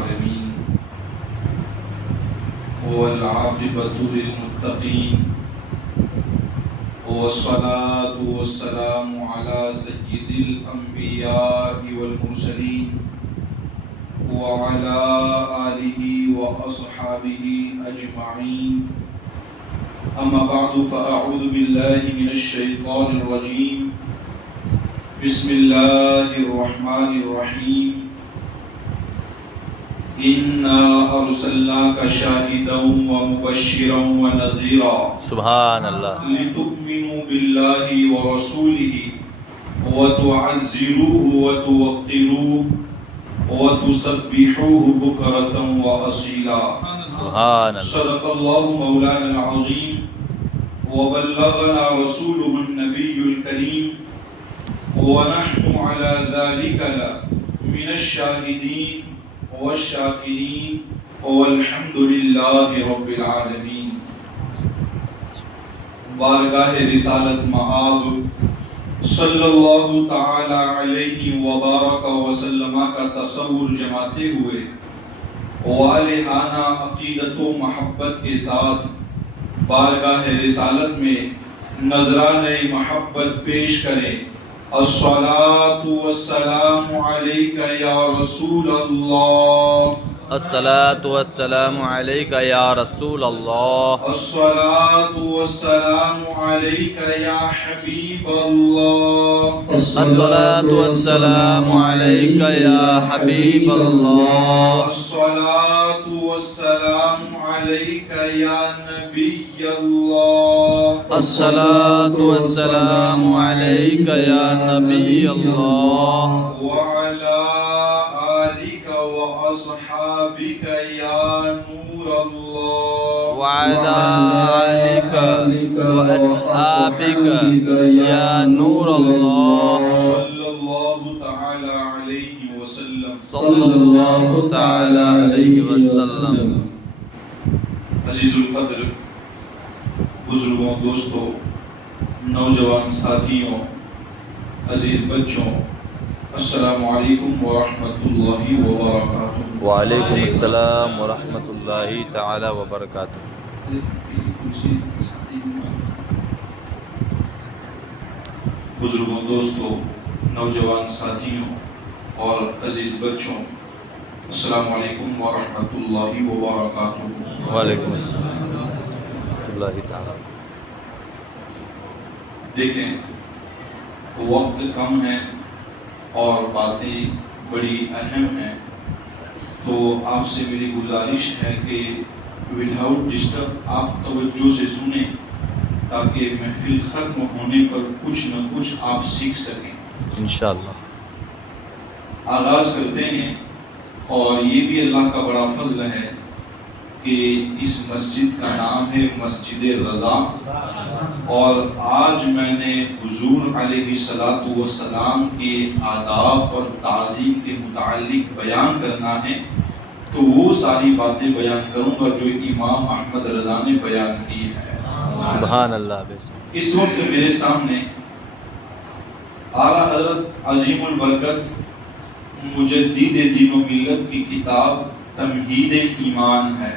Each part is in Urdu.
العالمين والعاقبة للمتقين والصلاة والسلام على سيد الأنبياء والمرسلين وعلى آله وأصحابه أجمعين أما بعد فأعوذ بالله من الشيطان الرجيم بسم الله الرحمن الرحيم إنا أرسلناك شاهدا ومبشرا ونذيرا سبحان اللہ. لتؤمنوا بالله ورسوله وتعزروه وتوقروه وتسبحوه بكرة وأصيلا. سبحان اللہ. صدق الله مولانا العظيم وبلغنا رسوله النبي الكريم ونحن على ذلك من الشاهدين والشاكرين والحمد لله رب العالمين. بارگاہ رسالت مآب صلی اللہ تعالی علیہ وبارک وسلم کا تصور جماتے ہوئے والہانہ عقیدت و محبت کے ساتھ بارگاہ رسالت میں نذرانِ محبت پیش کریں. الصلاة والسلام علیک یا رسول اللہ. الصلاۃ والسلام علیک یا رسول اللہ. الصلاة والسلام علیک یا حبیب اللہ. الصلاۃ والسلام علیک یا حبیب اللہ. الصلاة والسلام علیک یا نبی اللہ. الصلاۃ والسلام علیک یا نبی اللہ. وعلى آلك وأصحابك يا نور الله. وعلى آلك وأصحابك يا نور الله. صلى الله تعالى عليه وسلم. صلی اللہ تعالی علیہ وسلم. عزیز القدر بزرگوں، دوستوں، نوجوان ساتھیوں، عزیز بچوں، السلام علیکم ورحمۃ اللہ وبرکاتہ. وعلیکم السلام ورحمۃ اللہ تعالی وبرکاتہ. بزرگوں، دوستوں، نوجوان ساتھیوں اور عزیز بچوں، السلام علیکم ورحمۃ اللہ وبرکاتہ. وعلیکم السلام ورحمۃ اللہ تعالی. دیکھیں، وقت کم ہے اور باتیں بڑی اہم ہیں، تو آپ سے میری گزارش ہے کہ وداؤٹ ڈسٹرب آپ توجہ سے سنیں تاکہ محفل ختم ہونے پر کچھ نہ کچھ آپ سیکھ سکیں. انشاءاللہ. آغاز کرتے ہیں، اور یہ بھی اللہ کا بڑا فضل ہے کہ اس مسجد کا نام ہے مسجد رضا، اور آج میں نے حضور علیہ الصلاۃ والسلام کے آداب اور تعظیم کے متعلق بیان کرنا ہے، تو وہ ساری باتیں بیان کروں گا جو امام احمد رضا نے بیان کی ہے. سبحان اللہ. اس وقت میرے سامنے اعلیٰ حضرت عظیم البرکت مجدد دین و ملت کی کتاب تمہید ایمان ہے،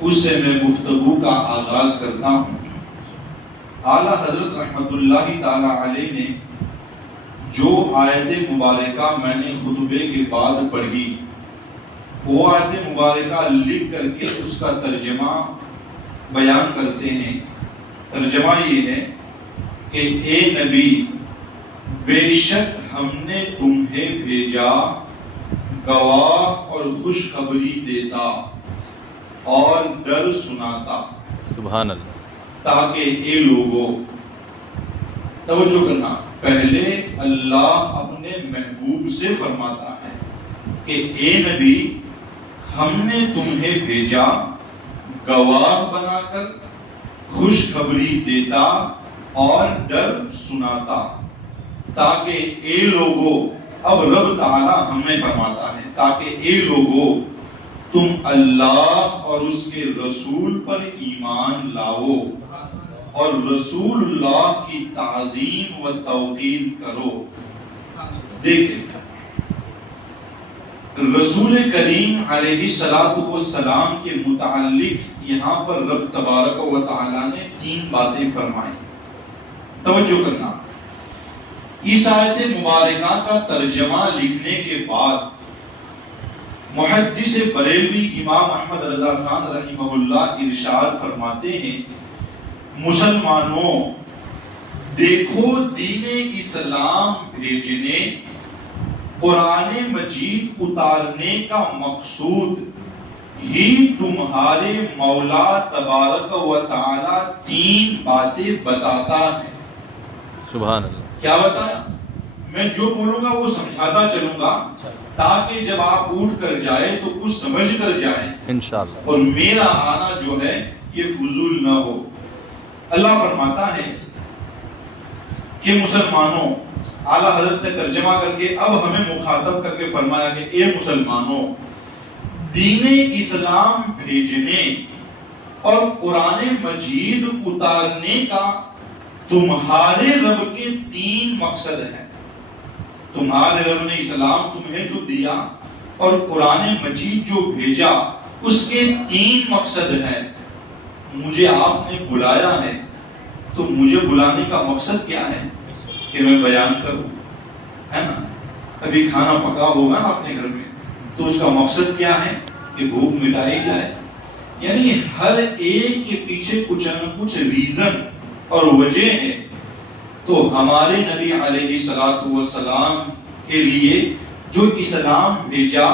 اس سے میں گفتگو کا آغاز کرتا ہوں. اعلیٰ حضرت رحمت اللہ تعالی علیہ نے جو آیت مبارکہ میں نے خطبے کے بعد پڑھی، وہ آیت مبارکہ لکھ کر کے اس کا ترجمہ بیان کرتے ہیں. ترجمہ یہ ہے کہ اے نبی، بے شک ہم نے تمہیں بھیجا گواہ اور خوشخبری دیتا اور ڈر سناتا. سبحان اللہ. تاکہ اے لوگوں، توجہ کرنا، پہلے اللہ اپنے محبوب سے فرماتا ہے کہ اے نبی، ہم نے تمہیں بھیجا گواہ بنا کر، خوشخبری دیتا اور ڈر سناتا، تاکہ اے لوگوں، اب رب تعالی ہمیں فرماتا ہے، تاکہ اے لوگوں تم اللہ اور اس کے رسول پر ایمان لاؤ اور رسول اللہ کی تعظیم و توقیر کرو. دیکھیں، رسول کریم علیہ السلام کے متعلق یہاں پر رب تبارک و تعالیٰ نے 3 باتیں فرمائی. توجہ کرنا. اس آیت مبارکہ کا ترجمہ لکھنے کے بعد محدث بریلوی امام احمد رضا خان رحمہ اللہ ارشاد فرماتے ہیں، مسلمانوں دیکھو دین اسلام بھیجنے، قرآن مجید اتارنے کا مقصود ہی تمہارے مولا تبارک و تعالی 3 باتیں بتاتا ہے. سبحان اللہ. کیا بتایا؟ میں جو بولوں گا وہ سمجھاتا چلوں گا تاکہ جب آپ اٹھ کر جائے تو کچھ سمجھ کر جائیں انشاءاللہ، اور میرا آنا جو ہے یہ فضول نہ ہو. اللہ فرماتا ہے کہ مسلمانوں، اعلیٰ حضرت نے ترجمہ کر کے اب ہمیں مخاطب کر کے فرمایا کہ اے مسلمانوں، دین اسلام بھیجنے اور قرآن مجید اتارنے کا تمہارے رب کے 3 مقصد ہیں. تمہارے رب نے اسلام تمہیں جو دیا اور قرآن مجید جو بھیجا اس کے 3 مقصد ہیں. مجھے آپ نے بلایا ہے تو مجھے بلانے کا مقصد کیا ہے کہ میں بیان کروں، ہے نا. ابھی کھانا پکا ہوگا نا اپنے گھر میں تو اس کا مقصد کیا ہے کہ بھوک مٹائی جائے. یعنی ہر ایک کے پیچھے کچھ نہ کچھ ریزن اور وجہ ہے. تو ہمارے نبی علیہ السلام کے لیے جو اسلام بھیجا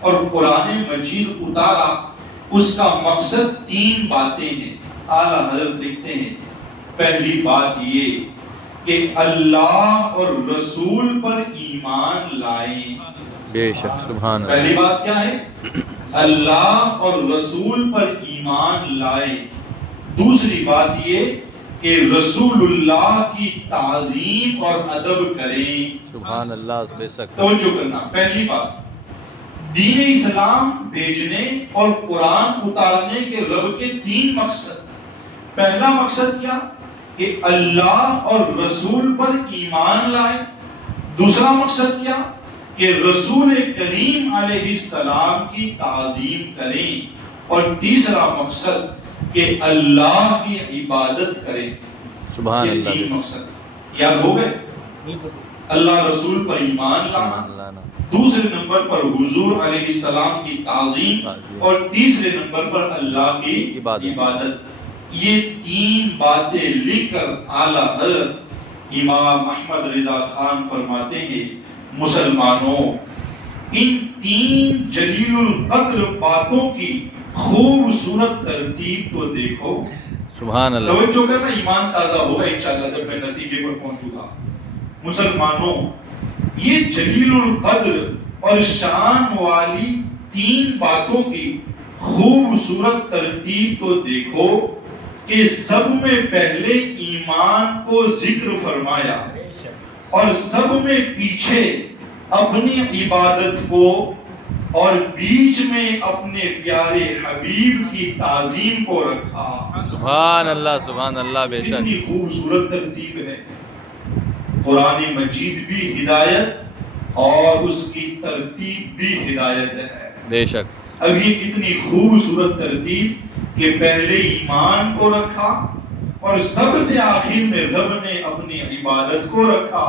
اور قرآن مجید اتارا اس کا مقصد 3 باتیں ہیں. اعلیٰ حضرت لکھتے ہیں، پہلی بات یہ کہ اللہ اور رسول پر ایمان لائیں. بے شک. سبحان اللہ. پہلی بات کیا ہے؟ اللہ اور رسول پر ایمان لائیں. دوسری بات یہ کہ رسول اللہ کی تعظیم اور ادب کریں. سبحان اللہ. بے شک. توجہ کرنا. پہلی بات، دین اسلام بھیجنے اور قرآن اتارنے کے رب کے 3 مقصد. پہلا مقصد کیا کہ اللہ اور رسول پر ایمان لائے. دوسرا مقصد کیا کہ رسول کریم علیہ السلام کی تعظیم کریں. اور تیسرا مقصد کہ اللہ کی عبادت کریں. سبحان یہ اللہ. 3 مقصد یاد ہو گئے. اللہ رسول پر ایمان لانا، دوسرے نمبر پر حضور علیہ السلام کی تعظیم اور تیسرے نمبر پر اللہ کی عبادت. یہ 3 باتیں لکھ کر اعلیٰ حضرت امام احمد رضا خان فرماتے ہیں، مسلمانوں ان 3 جلیل القدر باتوں کی خوبصورت ترتیب تو دیکھو. سبحان اللہ. توجہ کرنا، ایمان تازہ ہوگا انشاءاللہ جب میں نتیجے پر پہنچوں گا. مسلمانوں یہ جلیل القدر اور شان والی 3 باتوں کی خوبصورت ترتیب تو دیکھو کہ سب میں پہلے ایمان کو ذکر فرمایا اور سب میں پیچھے اپنی عبادت کو اور بیچ میں اپنے پیارے حبیب کی تعظیم کو رکھا. سبحان اللہ. سبحان اللہ. بے شک. کتنی خوبصورت ترتیب ہے. قرآن مجید بھی ہدایت اور اس کی ترتیب بھی ہدایت ہے. بے شک. اب یہ کتنی خوبصورت ترتیب کہ پہلے ایمان کو رکھا اور سب سے آخر میں رب نے اپنی عبادت کو رکھا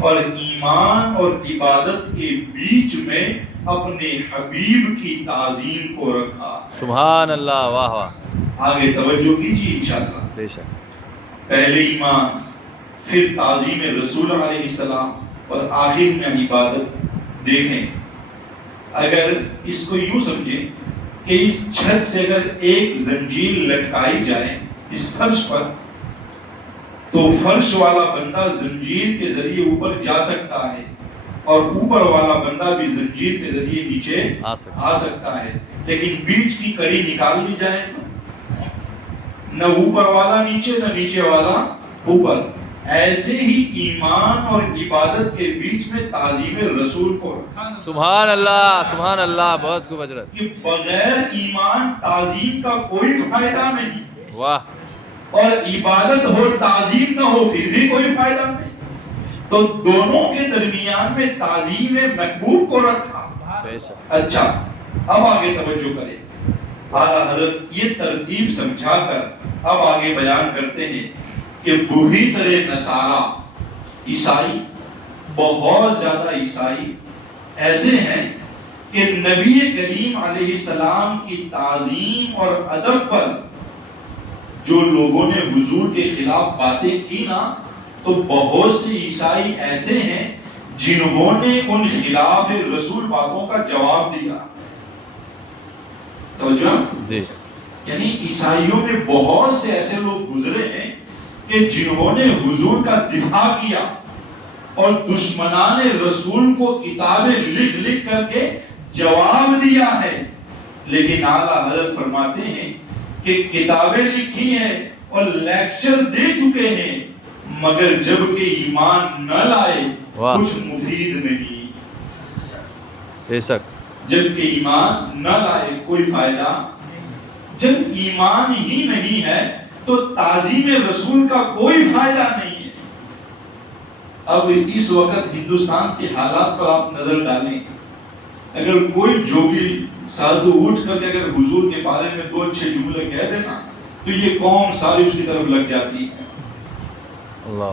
اور ایمان اور عبادت کے بیچ میں اپنے حبیب کی تعظیم کو رکھا. سبحان اللہ. واہ واہ. آگے توجہ کیجیے انشاءاللہ. بے شک. پہلے ایمان، پھر تعظیم رسول علیہ السلام اور آخر میں عبادت. دیکھیں اگر اس کو یوں سمجھیں کہ اس چھت سے اگر ایک زنجیر لٹکائی جائے اس فرش پر تو فرش والا بندہ زنجیر کے ذریعے اوپر جا سکتا ہے اور اوپر والا بندہ بھی زنجیر کے ذریعے نیچے آ سکتا ہے. لیکن بیچ کی کڑی نکال لی جائے تو نہ اوپر والا نیچے نہ نیچے والا اوپر. ایسے ہی ایمان اور عبادت کے بیچ میں تعظیم رسول کو رکھا. سبحان اللہ. سبحان اللہ. بہت خوب حضرت. کہ بغیر ایمان تعظیم کا کوئی فائدہ نہیں. واہ. اور عبادت ہو تعظیم نہ ہو پھر بھی کوئی فائدہ نہیں. تو دونوں کے درمیان میں تعظیم محبوب کو رکھا. بے شک اچھا اب آگے توجہ کریں، اعلیٰ حضرت یہ ترتیب سمجھا کر اب آگے بیان کرتے ہیں کہ بری طرح نصارہ عیسائی، بہت زیادہ عیسائی ایسے ہیں کہ نبی کریم علیہ السلام کی تعظیم اور ادب پر جو لوگوں نے حضور کے خلاف باتیں کی نا، تو بہت سے عیسائی ایسے ہیں جنہوں نے ان خلاف رسول باتوں کا جواب دیا۔ توجہ جی، یعنی عیسائیوں میں بہت سے ایسے لوگ گزرے ہیں کہ جنہوں نے حضور کا دفاع کیا اور دشمنان رسول کو کتابیں لکھ لکھ کر کے جواب دیا ہے، لیکن اعلیٰ حضرت فرماتے ہیں کہ کتابیں لکھی ہیں اور لیکچر دے چکے ہیں، مگر جب کہ ایمان نہ لائے کچھ مفید نہیں۔ بے شک، جب کہ ایمان نہ لائے کوئی فائدہ، جب ایمان ہی نہیں ہے تو تعظیم رسول کا کوئی فائدہ نہیں ہے۔ اب اس وقت ہندوستان کے حالات پر آپ نظر ڈالیں، اگر کوئی جوگی سادھو اٹھ کر کے اگر حضور کے بارے میں دو اچھے جملے کہہ دینا تو یہ قوم ساری اس کی طرف لگ جاتی ہے۔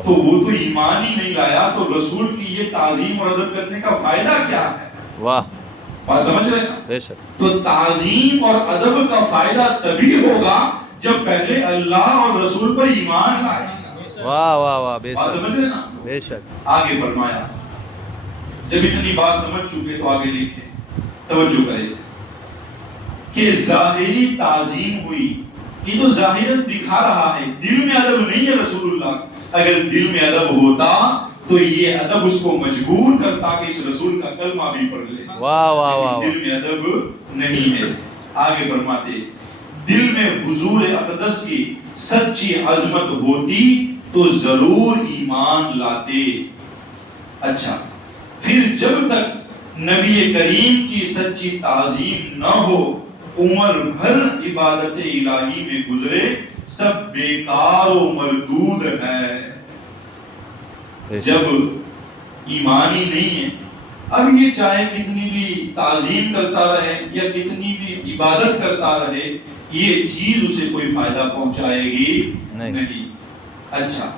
تو وہ تو ایمان ہی نہیں لایا، تو رسول کی یہ تعظیم اور ادب کرنے کا فائدہ کیا ہے؟ واہ، بات سمجھ رہے ہیں؟ بے شک، تو تعظیم اور ادب کا فائدہ تبھی ہوگا جب پہلے اللہ اور رسول پر ایمان لائے گا۔ واہ واہ واہ، بے بات شک، سمجھ رہے نا؟ بے شک، آگے فرمایا، جب اتنی بات سمجھ چکے تو آگے لکھیں، توجہ کریں کہ ظاہری تعظیم ہوئی، یہ تو ظاہراً دکھا رہا ہے، دل میں ادب نہیں ہے رسول اللہ۔ اگر دل میں ادب ہوتا تو یہ ادب اس کو مجبور کرتا کہ اس رسول کا کلمہ بھی پڑھ لے۔ واہ واہ واہ، دل میں ادب نہیں ہے۔ آگے فرماتے، دل میں حضور اقدس کی سچی عظمت ہوتی تو ضرور ایمان لاتے۔ اچھا، پھر جب تک نبی کریم کی سچی تعظیم نہ ہو، عمر بھر عبادت الہی میں گزرے سب بیکار و مردود ہے۔ جب ایمان ہی نہیں ہے، اب یہ چاہے کتنی بھی تعظیم کرتا رہے یا کتنی بھی عبادت کرتا رہے، یہ چیز اسے کوئی فائدہ پہنچائے گی نہیں۔ اچھا،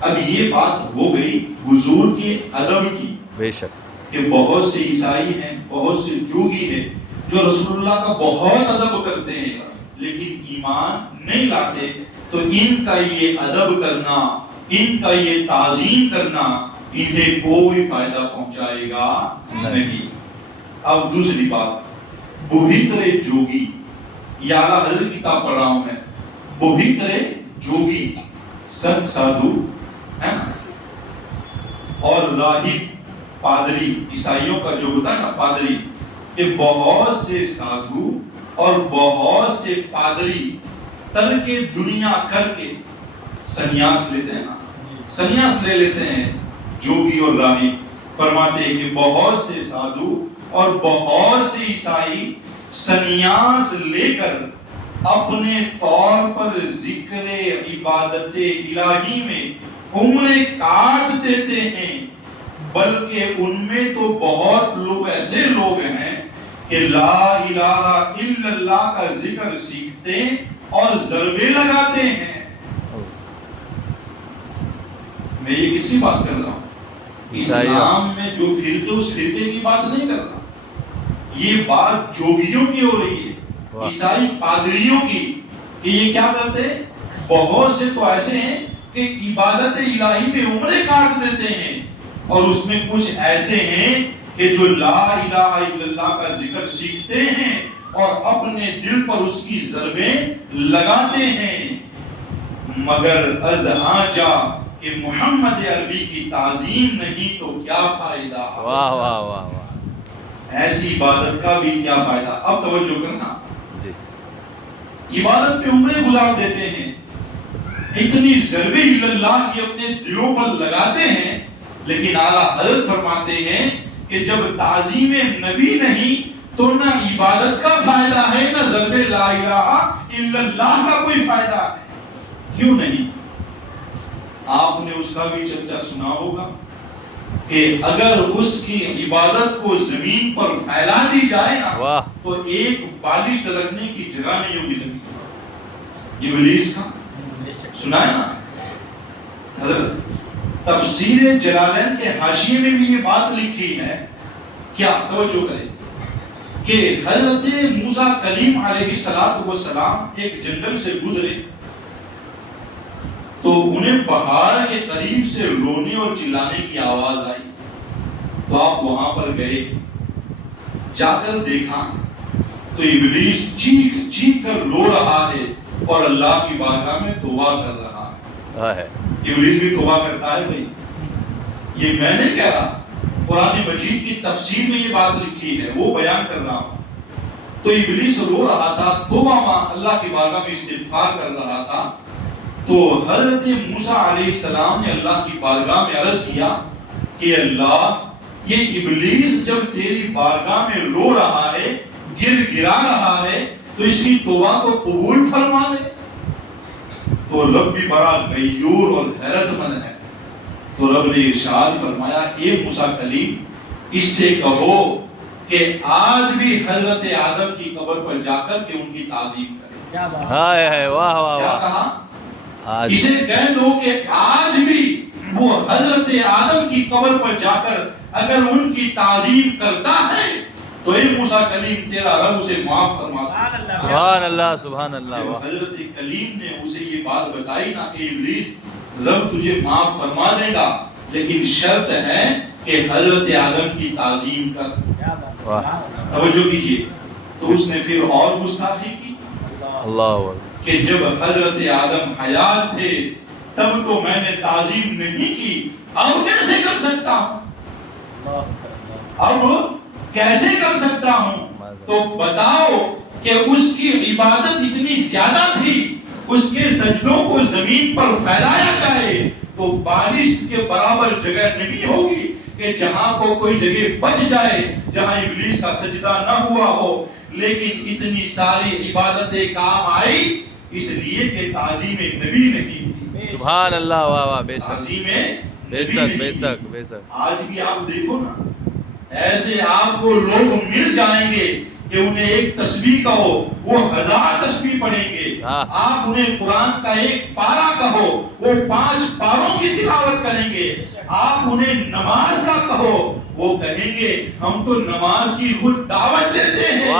اب یہ بات ہو گئی حضور کے ادب کی، بے شک، کہ بہت سے عیسائی ہیں، بہت سے جوگی ہیں جو رسول اللہ کا بہت ادب کرتے ہیں لیکن ایمان نہیں لاتے، تو ان کا یہ ادب کرنا، ان کا یہ تعظیم کرنا انہیں کوئی فائدہ پہنچائے گا نہیں۔ اب دوسری بات، بری طرح جوگی، یہ اعلیٰ حضرت کتاب پڑھ رہا ہوں میں، بری طرح جوگی، سنت سادھو ہے نا، اور راہب پادری، عیسائیوں کا جو ہوتا ہے نا پادری، کہ بہت سے سادھو اور بہت سے پادری ترک دنیا کر کے سنیاس لیتے ہیں نا، سنیاس لے لیتے ہیں جوگی اور راہب۔ فرماتے ہیں کہ بہت سے سادھو اور بہت سے عیسائی سنیاس لے کر اپنے طور پر ذکر عبادت الہی میں عمریں کاٹ دیتے ہیں، بلکہ ان میں تو بہت لوگ ایسے لوگ ہیں کہ لا الہ الا اللہ کا ذکر سیکھتے اور ضربے لگاتے ہیں۔ میں یہ کس کی بات کر رہا ہوں؟ اسلام میں جو فرقے، اس فرقے کی بات نہیں کر رہا، یہ بات جوگیوں کی ہو رہی ہے، عیسائی پادریوں کی، کہ یہ کیا کرتے ہیں؟ بہت سے تو ایسے ہیں کہ عبادت الہی میں عمریں کاٹ دیتے ہیں، اور اس میں کچھ ایسے ہیں کہ جو لا الہ الا اللہ کا ذکر سیکھتے ہیں اور اپنے دل پر اس کی ضربیں لگاتے ہیں، مگر از آنجا کہ محمد عربی کی تعظیم نہیں تو کیا فائدہ۔ واہ واہ واہ واہ، ایسی عبادت کا بھی کیا فائدہ۔ اب توجہ کرنا جی، عبادت پہ عمریں گزار دیتے ہیں، اتنی ضربے اللہ کی اپنے دلوں پر لگاتے ہیں، لیکن اعلیٰ حضرت فرماتے ہیں کہ جب تعظیم نبی نہیں تو نہ عبادت کا فائدہ ہے، نہ ضرب لا الہ الا اللہ کا کوئی فائدہ ہے۔ کیوں نہیں؟ آپ نے اس کا بھی چرچا سنا ہوگا کہ اگر اس کی عبادت کو زمین پر پھیلا دی جائے نا واہ تو ایک بالشت رکھنے کی جگہ نہیں ہوگی زمین پر. ابلیس کا سنا ہے نا حضرت تفسیر جلالین کے حاشیے میں بھی یہ بات لکھی ہے. کیا توجہ کریں کہ حضرت موسیٰ کلیم علیہ السلام ایک جنگل سے گزرے تو انہیں پہاڑ کے قریب سے رونے اور چلانے کی آواز آئی. تو آپ وہاں پر گئے, جا کر دیکھا تو ابلیس چیخ چیخ کر رو رہا ہے اور اللہ کی بارگاہ میں توبہ کر رہا ہے. ابلیس بھی توبہ کرتا ہے بھائی, یہ میں نے کہہ رہا, قرآن مجید کی تفسیر میں یہ بات لکھی ہے, وہ بیان کر رہا ہوں. تو ابلیس رو رہا تھا, توبہ اللہ کی بارگاہ میں استغفار کر رہا تھا. تو حضرت موسیٰ علیہ السلام نے اللہ کی بارگاہ میں عرض کیا کہ اللہ, یہ ابلیس جب تیری بارگاہ میں رو رہا ہے, گر گرا رہا ہے, تو اس کی توبہ کو قبول فرما لے. تو رب بھی بڑا غیور اور حیرت مند ہے. تو رب نے ارشاد فرمایا, اے موسیٰ کلیم, اس سے کہو کہ آج بھی حضرت آدم کی قبر پر جا کر کے ان کی تعظیم کرے. واہ واہ کیا واہ. کہا؟ اسے کہہ دو کہ آج بھی وہ حضرت آدم کی قبر پر جا کر اگر ان کی تعظیم کرتا ہے تو اے موسیٰ کلیم تیرا رب اسے معاف فرماتا ہے. سبحان اللہ سبحان اللہ. حضرت کلیم نے اسے یہ بات بتائی نا کہ ابلیس, رب تجھے معاف فرما دے گا لیکن شرط ہے کہ حضرت آدم کی تعظیم کر. توجہ کیجئے. تو اس نے پھر اور گستاخی کی اللہ کہ جب حضرت آدم حیات تھے تب تو میں نے تعظیم نہیں کی, اب کیسے کر سکتا ہوں, اب کیسے کر سکتا ہوں. تو بتاؤ کہ اس کی عبادت اتنی زیادہ تھی, اس کے سجدوں کو زمین پر پھیلایا جائے تو بارش کے برابر جگہ نہیں ہوگی کہ جہاں کو کوئی جگہ بچ جائے جہاں ابلیس کا سجدہ نہ ہوا ہو. لیکن اتنی ساری عبادتیں کام آئی اس لیے کہ تعظیم نبی نہیں تھی. سبحان اللہ. واہ واہ. بے شک تعظیم بے شک بے شک بے شک. آج بھی آپ دیکھو نا, ایسے آپ کو لوگ مل جائیں گے کہ انہیں ایک تسبیح کہو وہ 1000 تسبیح پڑھیں گے. آپ انہیں قرآن کا ایک پارہ کہو وہ 5 پاروں کی تلاوت کریں گے. آپ انہیں نماز کا کہو وہ کہیں گے ہم تو نماز کی خود دعوت دیتے ہیں,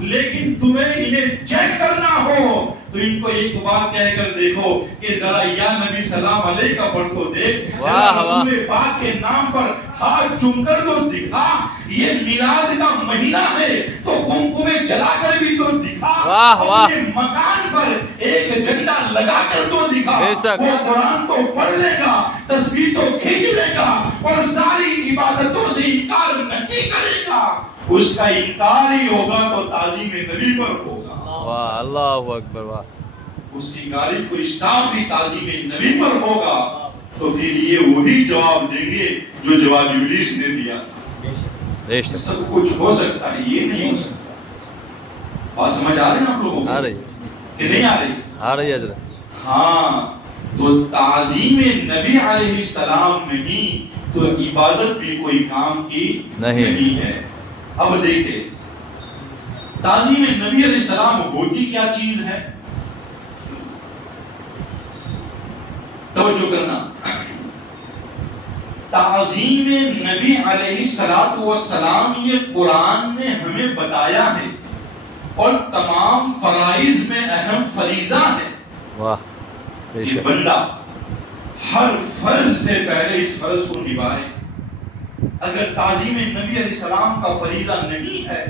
لیکن تمہیں انہیں چیک کرنا ہو تو ان کو ایک بار کہہ کر دیکھو کہ ذرا یا نبی سلام علیہ کا پڑھ تو دیکھ, رسول پاک کے نام پر ہاتھ چوم کر تو دکھا. یہ میلاد کا مہینہ ہے تو کمکمے جلا کر بھی تو دکھا, اپنے مکان پر ایک جھنڈا لگا کر تو دکھا. وہ قرآن تو پڑھ لے گا, تسبیح تو کھینچ لے گا اور ساری عبادتوں سے انکار نہیں کرے گا. اس کا انکار ہی ہوگا تو تعظیم نبی پر ہوگا. واہ اللہ اکبر. واہ. اس کی گاڑی کو اسٹاف بھی تعظیم نبی پر ہوگا تو پھر یہ وہی جواب دیں گے جو جواب ابلیس نے دیا تھا. سب کچھ ہو سکتا ہے, یہ نہیں ہو سکتا. بات سمجھ آ رہی ہے آپ لوگوں کو آ رہی کہ نہیں آ رہی؟ آ رہی حضرت. ہاں, تو تعظیم نبی علیہ السلام نہیں تو عبادت بھی کوئی کام کی نہیں ہے. اب دیکھیں تعظیم نبی علیہ السلام ہوتی کیا چیز ہے, توجہ کرنا. تعظیم نبی علیہ السلام یہ قرآن نے ہمیں بتایا ہے اور تمام فرائض میں اہم فریضہ ہے. واہ بے شک. بندہ ہر فرض سے پہلے اس فرض کو نبھائے. اگر تعظیم نبی علیہ السلام کا فریضہ نہیں ہے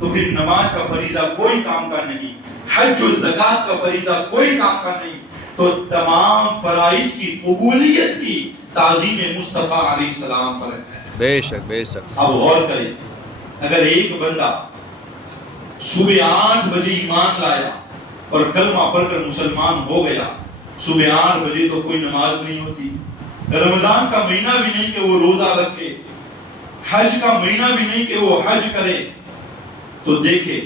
تو پھر نماز کا فریضہ کوئی کام کا نہیں, حج و زکوٰۃ کا فریضہ کوئی کام کا نہیں. تو تمام فرائض کی قبولیت کی تعظیم مصطفیٰ علیہ السلام پر ہے. بے شک بے شک. اب غور کریں, اگر ایک بندہ صبح 8 بجے ایمان لایا اور کلمہ پڑھ کر مسلمان ہو گیا, صبح 8 بجے تو کوئی نماز نہیں ہوتی, رمضان کا مہینہ بھی نہیں کہ وہ روزہ رکھے, حج کا مہینہ بھی نہیں کہ وہ حج کرے, تو دیکھے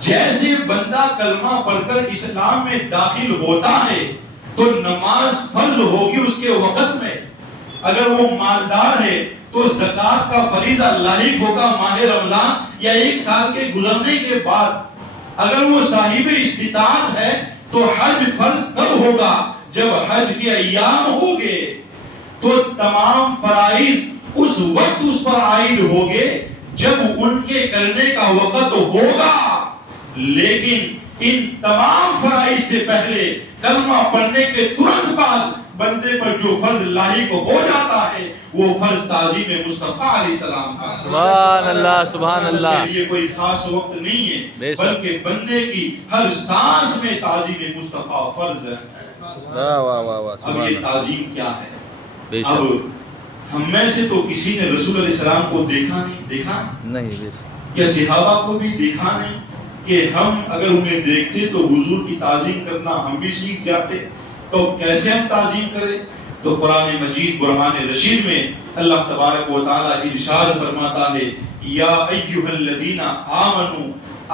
جیسے بندہ کلمہ پڑھ کر اسلام میں داخل ہوتا ہے تو نماز فرض ہوگی اس کے وقت میں. اگر وہ مالدار ہے تو زکوٰۃ کا فریضہ لاحق ہوگا ماہ رمضان یا 1 سال کے گزرنے کے بعد. اگر وہ صاحب استطاعت ہے تو حج فرض تب ہوگا جب حج کے ایام ہوگے، تو تمام فرائض اس وقت اس پر عائد ہوگے جب ان کے کرنے کا وقت ہوگا. لیکن ان تمام فرائض سے پہلے کلمہ پڑھنے کے ترنت بعد بندے پر جو فرض لاحق ہو جاتا ہے وہ فرض تعظیم مصطفیٰ علیہ السلام کا. سبحان اللہ سبحان اللہ. اس کے لیے کوئی خاص وقت نہیں ہے بلکہ بندے کی ہر سانس میں تعظیم مصطفیٰ فرض ہے. واہ واہ واہ واہ. اب یہ تعظیم کیا ہے؟ بے اب شک ہم میں سے تو کسی نے رسول علیہ السلام کو دیکھا نہیں بے شک. یا صحابہ کو بھی دیکھا نہیں کہ ہم اگر انہیں دیکھتے تو حضور کی تعظیم کرنا ہم بھی سیکھ جاتے. تو کیسے ہم تعظیم کریں؟ تو قرآن مجید برہان رشید میں اللہ تبارک و تعالی ارشاد فرماتا ہے یا ایھا الذین آمنو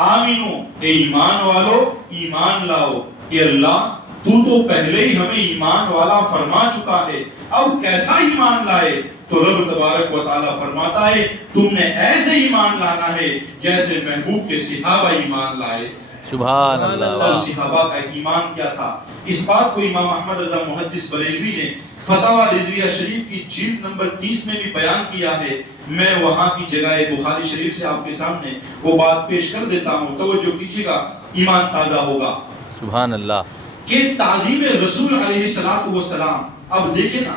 آمنو، اے ایمان والو ایمان لاؤ. اے اللہ تو پہلے ہی ہمیں ایمان والا فرما چکا ہے، اب کیسا ایمان لائے؟ تو رب تبارک و تعالی فرماتا ہے تم نے ایسے ایمان لانا ہے جیسے محبوب کے صحابہ ایمان لائے. سبحان اللہ. اور صحابہ کا ایمان کیا تھا؟ اس بات کو امام احمد رضا محدث بریلوی نے فتاوی رضویہ شریف کی جلد نمبر 30 میں بھی بیان کیا ہے. میں وہاں کی جگہ بخاری شریف سے آپ کے سامنے وہ بات پیش کر دیتا ہوں، توجہ کیجیے گا، ایمان تازہ ہوگا. سبحان اللہ. کہ تعظیم رسول علیہ السلام. اب دیکھیں نا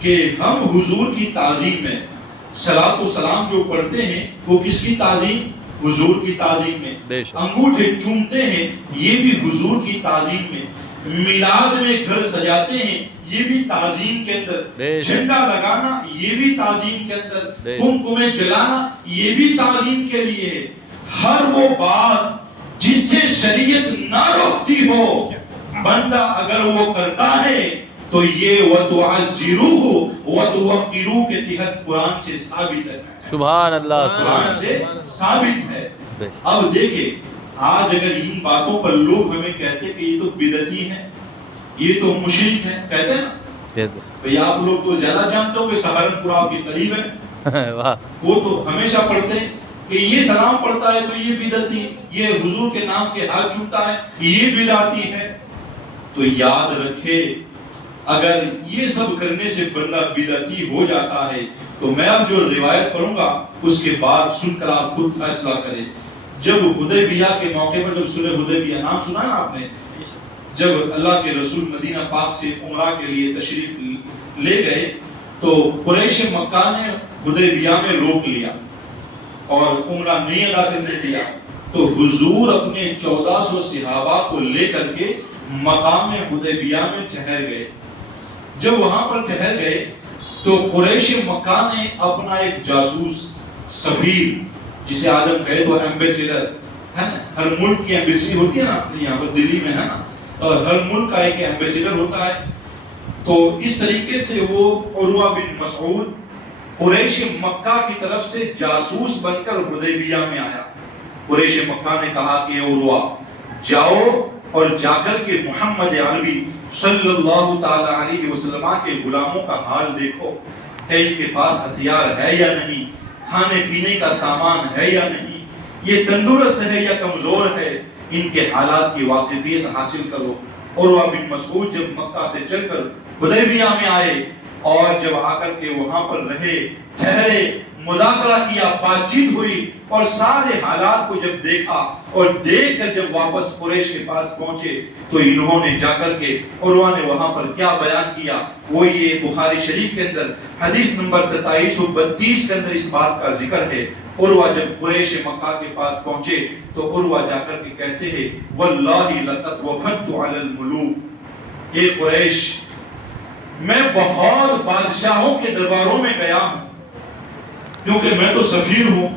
کہ ہم حضور کی تعظیم میں صلاۃ و سلام جو پڑھتے ہیں وہ کس کی تعظیم؟ حضور کی تعظیم میں. انگوٹھے چومتے ہیں یہ بھی حضور کی تعظیم میں. میلاد میں گھر سجاتے ہیں یہ بھی تعظیم کے اندر. جھنڈا لگانا یہ بھی تعظیم کے اندر. قمقمے جلانا یہ بھی تعظیم کے لیے ہے. ہر وہ بات جس سے شریعت نہ روکتی ہو بندہ اگر وہ کرتا ہے تو یہ وَتُعَزِّرُوهُ وَتُوَقِّرُوهُ کے تحت قرآن سے ثابت ہے. سبحان اللہ. قرآن سے ثابت ہے. اب دیکھیں آج اگر ان باتوں پر لوگ ہمیں کہتے کہ یہ تو بدعتی ہیں، یہ تو مشرک ہیں، کہتے ہیں نا بھئی آپ لوگ تو زیادہ جانتے ہو کہ سہارنپور آپ کے قریب ہے، وہ تو ہمیشہ پڑھتے ہیں کہ یہ سلام پڑھتا ہے تو یہ بدعتی، یہ حضور کے نام کے ہاتھ چھوتا ہے یہ بدعتی ہے. تو یاد رکھے اگر یہ سب کرنے سے بندہ بدعتی ہو جاتا ہے تو میں اب جو روایت پڑھوں گا اس کے بعد سن کر آپ خود فیصلہ کریں. جب حدیبیہ کے موقع پر، جب صلح حدیبیہ نام سنا ہے آپ نے، جب اللہ کے رسول مدینہ پاک سے عمرہ کے لیے تشریف لے گئے تو قریش مکہ نے حدیبیہ میں روک لیا اور عمرہ نہیں ادا کرنے دیا. تو حضور اپنے 1400 صحابہ کو لے کر کے مقام حدیبیہ میں ٹھہر گئے. جب وہاں پر ٹھہر گئے تو قریش مکہ نے اپنا ایک جاسوس سفیر، جسے آج ہم کہے تو ایمبیسیڈر ہے نا، ہر ملک کی ایمبیسی ہوتی ہے نا، یہاں پر دلی میں ہے نا، اور ہر ملک کا ایک ایمبیسیڈر ہوتا ہے. تو اس طریقے سے وہ عروہ بن مسعود قریش مکہ کی طرف سے جاسوس بن کر حدیبیہ میں آیا. قریش مکہ نے کہا کہ عروہ جاؤ اور جا کر کے محمد عربی صلی اللہ تعالی علیہ وسلم کے غلاموں کا حال دیکھو کہ ان کے پاس ہتھیار ہے یا نہیں، کھانے پینے کا سامان ہے یا نہیں، یہ تندرست ہے یا کمزور ہے، ان کے حالات کی واقفیت حاصل کرو. عروہ بن مسعود جب مکہ سے چل کر حدیبیہ میں آئے اور جب آ کر کے وہاں پر رہے، ٹھہرے، مذاکرہ کیا، بات چیت ہوئی اور سارے حالات کو جب دیکھا اور دیکھ کر جب واپس قریش کے پاس پہنچے تو انہوں نے جا کر کے عروہ نے وہاں پر کیا بیان کیا، وہ یہ بخاری شریف کے اندر حدیث نمبر 2732 کے اندر اس بات کا ذکر ہے. عروہ جب قریش مکہ کے پاس پہنچے تو عروہ جا کر کے کہتے ہیں واللہ لقد وفدت علی الملوک، اے قریش میں بہت بادشاہوں کے درباروں میں گیا ہوں کیونکہ میں تو سفیر ہوں.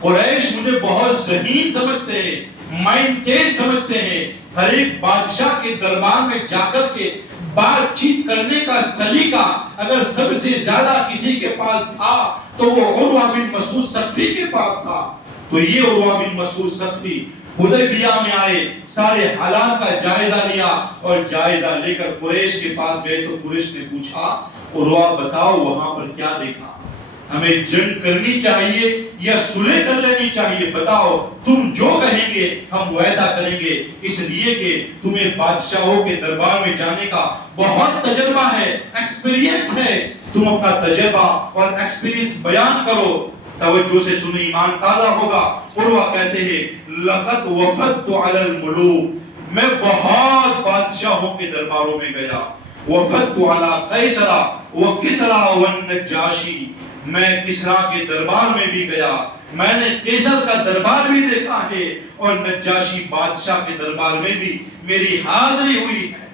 قریش مجھے بہت ذہین سمجھتے ہیں، مائنڈ تیز سمجھتے ہیں. ہر ایک بادشاہ کے دربار میں جا کر کے بات چیت کرنے کا سلیقہ اگر سب سے زیادہ کسی کے پاس تھا تو وہ عروہ بن مسعود ثقفی کے پاس تھا. تو یہ عروہ بن مسعود ثقفی حدیبیہ میں آئے، سارے حالات کا جائزہ لیا اور جائزہ لے کر قریش کے پاس گئے تو قریش نے پوچھا عروہ بتاؤ وہاں پر کیا دیکھا؟ ہمیں جنگ کرنی چاہیے یا صلح کر لینی چاہیے؟ بتاؤ، تم جو کہیں گے ہم ویسا کریں گے، اس لیے کہ تمہیں بادشاہوں کے دربار میں جانے کا بہت تجربہ ہے، ایکسپیرینس ہے، تم اپنا تجربہ اور ایکسپیرینس بیان کرو۔ توجہ سے سنو، ایمان تازہ ہوگا۔ عروہ کہتے ہیں لقد وفدت علی الملوک، میں بہت بادشاہوں کے درباروں میں گیا، وفدت علی قیصر وکسریٰ والنجاشی، میں کسریٰ کے دربار میں بھی گیا، میں نے قیصر کا دربار بھی دیکھا ہے، اور نجاشی بادشاہ کے دربار میں بھی میری حاضری ہوئی ہے۔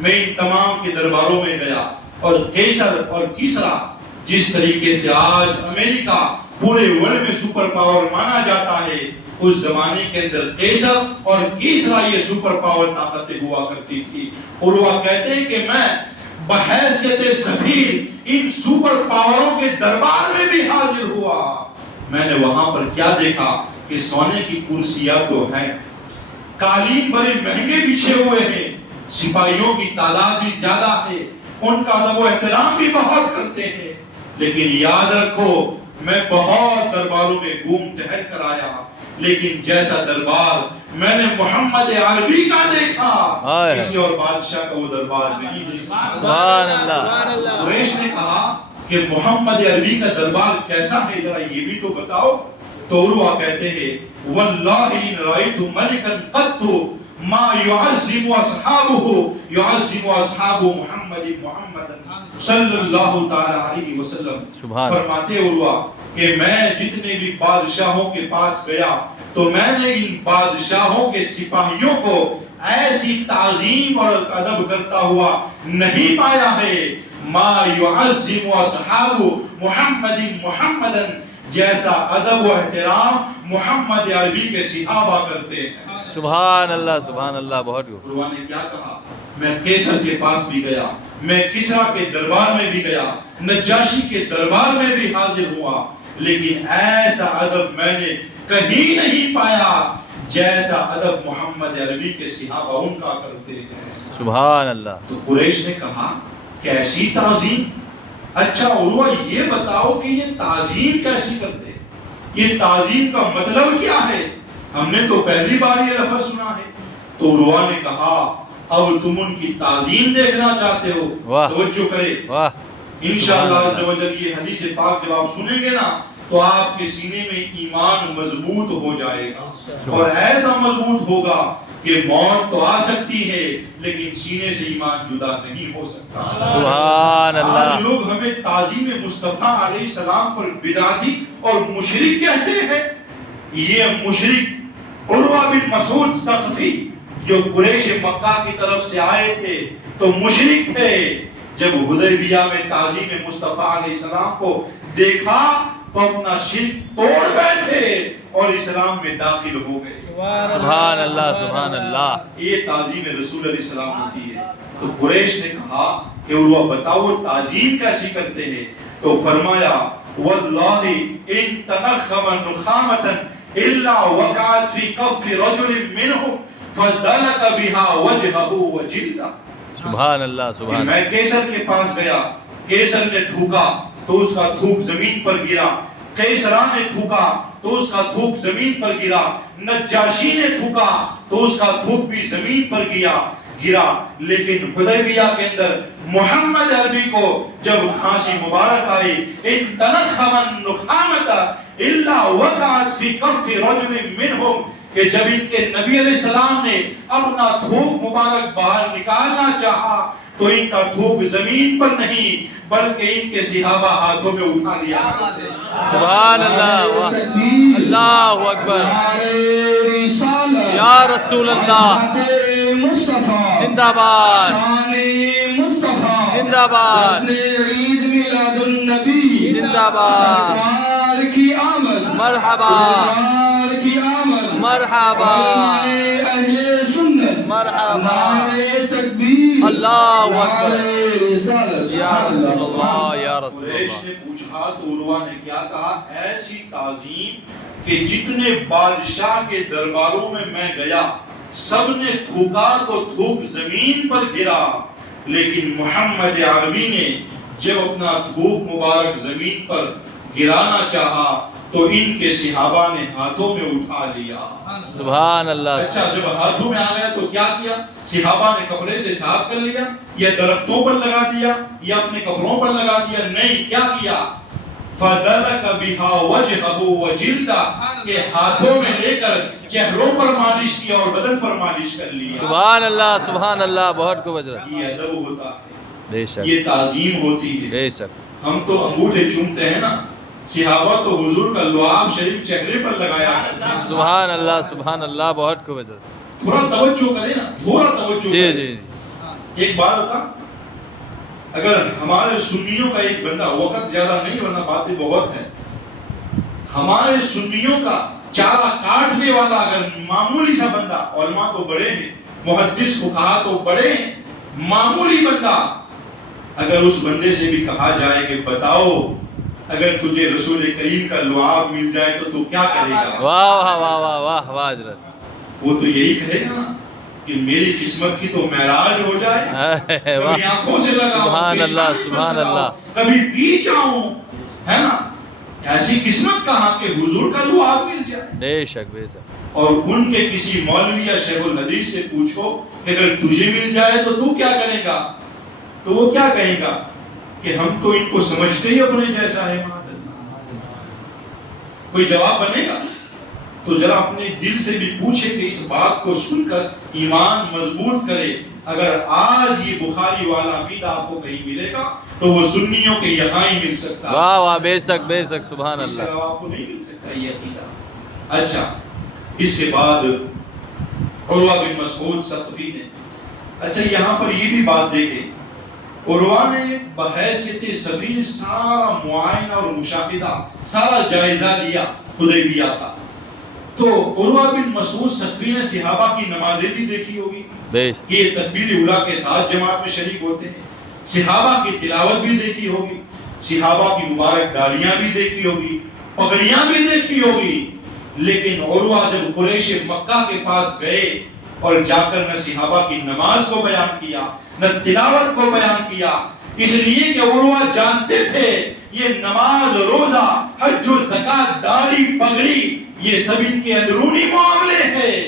میں ان تمام کے درباروں میں گیا، اور قیصر اور کسریٰ جس طریقے سے آج امریکہ پورے ورلڈ میں سپر پاور مانا جاتا ہے، اس زمانے کے اندر قیصر اور کسریٰ یہ سپر پاور طاقتیں ہوا کرتی تھی۔ عروہ کہتے ہیں کہ میں بحیثیت سفیر ان سپر پاوروں کے دربار میں بھی حاضر ہوا۔ میں نے وہاں پر کیا دیکھا کہ سونے کی کرسیاں تو ہیں، قالین بڑے مہنگے بچھے ہوئے ہیں، سپاہیوں کی تعداد بھی زیادہ ہے، ان کا ادب و احترام بھی بہت کرتے ہیں، لیکن یاد رکھو میں بہت درباروں میں گھوم ٹہل کر آیا، لیکن جیسا دربار میں نے محمد عربی کا دیکھا، کسی اور بادشاہ کا وہ دربار نہیں دیکھا۔ سبحان اللہ۔ قریش نے کہا کہ محمد عربی کا دربار کیسا ہے، ذرا یہ بھی تو بتاؤ۔ تو عروہ کہتے ہیں واللہ ان رأیت ملکا قط ما يعظم اصحاب محمد صلی اللہ تعالی علیہ وسلم۔ فرماتے عروہ کہ میں جتنے بھی بادشاہوں کے پاس گیا تو میں نے ان بادشاہوں کے سپاہیوں کو ایسی تعظیم اور ادب کرتا ہوا نہیں پایا ہے، ما يعظم اصحاب محمدا، جیسا ادب و احترام محمد عربی کے صحابہ کرتے ہیں۔ سبحان اللہ، سبحان اللہ، بہت خوب۔ عروہ نے کیا کہا؟ میں قیصر کے پاس بھی گیا، میں کسریٰ کے دربار میں بھی گیا، نجاشی کے دربار میں بھی حاضر ہوا، لیکن ایسا ادب میں نے کہیں نہیں پایا جیسا ادب محمد عربی کے صحابہ ان کا کرتے ہیں۔ سبحان اللہ۔ تو قریش نے کہا کیسی تعظیم؟ اچھا عروہ یہ بتاؤ کہ یہ تعظیم کیسی کرتے؟ یہ تعظیم کا مطلب کیا ہے؟ ہم نے تو پہلی بار یہ لفظ سنا ہے۔ تو عروہ نے کہا اب تم ان کی تعظیم دیکھنا چاہتے ہو؟ توجہ کرے، انشاءاللہ عز و جل یہ حدیث پاک جب آپ سنیں گے نا تو آپ کے سینے میں ایمان مضبوط ہو جائے گا، اور ایسا مضبوط ہوگا کہ موت تو آ سکتی ہے لیکن سینے سے ایمان جدا نہیں ہو سکتا۔ سبحان اللہ۔ آج لوگ ہمیں تعظیم مصطفیٰ علیہ السلام پر بدعتی اور مشرک کہتے ہیں۔ یہ مشرک عروہ بن مسعود ثقفی جو قریش مکہ کی طرف سے آئے تھے تو مشرک تھے، جب حدیبیہ میں تعظیم مصطفیٰ علیہ السلام کو دیکھا تو اپنا شرک توڑ بیٹھے اور اسلام میں داخل ہو گئے۔ سبحان اللہ، سبحان اللہ۔ یہ تعظیم رسول علیہ السلام ہوتی ہے۔ تو قریش نے کہا کہ عروہ بتاؤ وہ تعظیم کیسی کرتے ہیں؟ تو فرمایا واللہ ان تنخم نخامتا الا وقعت فی کف رجل منهم فدلک بها وجهه وجلدہ۔ سبحان اللہ، سبحان اللہ۔ میں قیصر کے پاس گیا، قیصر نے تھوکا تو اس کا تھوک زمین پر گرا، قیصرہ نے تھوکا تو اس کا تھوک زمین پر گرا، نجاشی نے تھوکا تو اس کا تھوک بھی زمین پر گرا، لیکن حدیبیہ کے اندر محمد عربی کو جب کھانسی مبارک آئی، ان تنخم النخامۃ الا وقعت فی کف رجل منهم، کہ جب ان کے نبی علیہ السلام نے اپنا تھوک مبارک باہر نکالنا چاہا تو ان کا تھوک زمین پر نہیں بلکہ ان کے صحابہ ہاتھوں میں اٹھا لیا کرتے۔ سبحان اللہ، اللہ اکبر، یا رسول اللہ، زندہ باد، زندہ باد، زندہ باد، مرحبا مرحبا مرحبا، اللہ اکبر، یا رسول اللہ، یا رسول قریش اللہ۔ نے پوچھا تو عروہ نے کیا کہا؟ ایسی تعظیم کہ جتنے بادشاہ کے درباروں میں گیا سب نے تھوکا تو تھوک زمین پر گرا، لیکن محمد عربی نے جب اپنا تھوک مبارک زمین پر گرانا چاہا تو ان کے صحابہ نے ہاتھوں میں اٹھا لیا. سبحان اللہ. اچھا جب ہاتھوں میں آ گیا تو کیا کیا؟ صحابہ نے کپڑے سے صاف کر لیا یا درختوں پر لگا دیا یا اپنے کپڑوں پر لگا دیا؟ نہیں، کیا کیا؟ فَدَلَكَ بِهَا وَجْهَهُ وَجِلْدَهُ کہ ہاتھوں میں لے کر چہروں پر مالش کیا اور بدن پر مالش کر لیا. سبحان اللہ سبحان اللہ. بہت کو بجرا. یہ ادب ہوتا ہے، بے شک یہ تعظیم ہوتی ہے. بے شک. ہم تو انگوٹھے چومتے ہیں نا، صحابہ تو حضور کا لعاب شریف چہرے پر لگایا ہے. سبحان اللہ سبحان اللہ. بہت کو بجرا. تھوڑا توجہ کریں نا، تھوڑا توجہ جی کریں. جی. ایک بات بتا، اگر ہمارے سنیوں کا ایک بندہ، وقت زیادہ نہیں ورنہ باتیں بہت ہیں، ہمارے سنیوں کا چارہ کاٹنے والا اگر معمولی سا بندہ، علماء تو بڑے ہیں، محدث فقہاء تو بڑے ہیں، معمولی بندہ اگر اس بندے سے بھی کہا جائے کہ بتاؤ اگر تجھے رسول کریم کا لعاب مل جائے تو کیا کرے گا؟ واہ واہ واہ واہ واہ واہ حضرت. وہ تو یہی کہے گا کہ میری قسمت کی تو معراج ہو جائے، کبھی آنکھوں سے لگاؤں، سبحان اللہ سبحان اللہ. کبھی پی جاؤں، ہے نا؟ ایسی قسمت کہاں کہ حضور کا لعاب مل جائے. بے شک بے شک. اور ان کے کسی مولوی یا شیخ الحدیث سے پوچھو کہ اگر تجھے مل جائے تو کیا کرے گا؟ تو وہ کیا کہے گا کہ ہم تو ان کو سمجھتے ہی اپنے جیسا ہے. کوئی جواب بنے گا؟ تو ذرا اپنے دل سے بھی پوچھے کہ اس بات کو سن کر ایمان مضبوط کرے. اگر آج یہ بخاری والا عقیدہ آپ کو کہیں ملے گا تو وہ سنیوں کے یہاں ہی مل سکتا ہے. واہ واہ بے شک بے شک. سبحان اس کے اللہ. علاوہ آپ کو نہیں مل سکتا یہ عقیدہ. اچھا اس کے بعد عروہ بن مسعود ثقفی نے، اچھا یہاں پر یہ بھی بات دیکھیں، عروہ نے بحیثیت سفیر سارا معائنہ اور مشاہدہ، سارا جائزہ لیا حدیبیہ کا. تو عروہ بن مسعود ثقفی نے صحابہ کی نمازیں بھی دیکھی ہوگی کہ یہ تکبیر اولیٰ کے ساتھ جماعت میں شریک ہوتے ہیں. صحابہ کی تلاوت بھی دیکھی ہوگی، صحابہ کی مبارک داڑیاں بھی دیکھی ہوگی، پگڑیاں بھی دیکھی ہوگی. لیکن عروہ جب قریش مکہ کے پاس گئے اور جا کر نہ صحابہ کی نماز کو بیان کیا نہ تلاوت کو بیان کیا، اس لیے کہ عروہ جانتے تھے یہ نماز، روزہ، حج و زکات، داڑھی، پگڑی یہ سب ان کے اندرونی معاملے ہیں.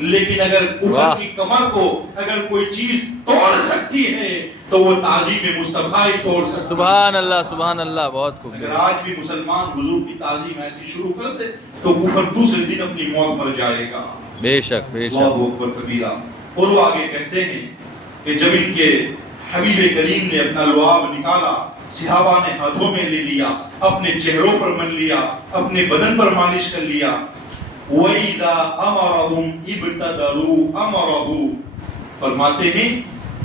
لیکن اگر کفر کی کمر کو اگر کوئی چیز توڑ سکتی ہے تو وہ تعظیم مصطفیٰ ہی توڑ سکتی ہے. سبحان اللہ سبحان اللہ. بہت خوب. اگر آج بھی مسلمان حضور کی تعظیم ایسی شروع کر دے تو کفر دوسرے دن اپنی موت مر جائے گا. بے شک بے شک. اللہ اکبر کبیرہ. اور وہ آگے کہتے ہیں کہ جب ان کے حبیب کریم نے اپنا لعاب نکالا، صحابہ نے ہاتھوں میں لے لیا، اپنے چہروں پر من لیا، اپنے بدن پر مالش کر لیا. وَإِذَا أَمَرَهُمْ ابْتَدَرُوا أَمَرَهُ فرماتے ہیں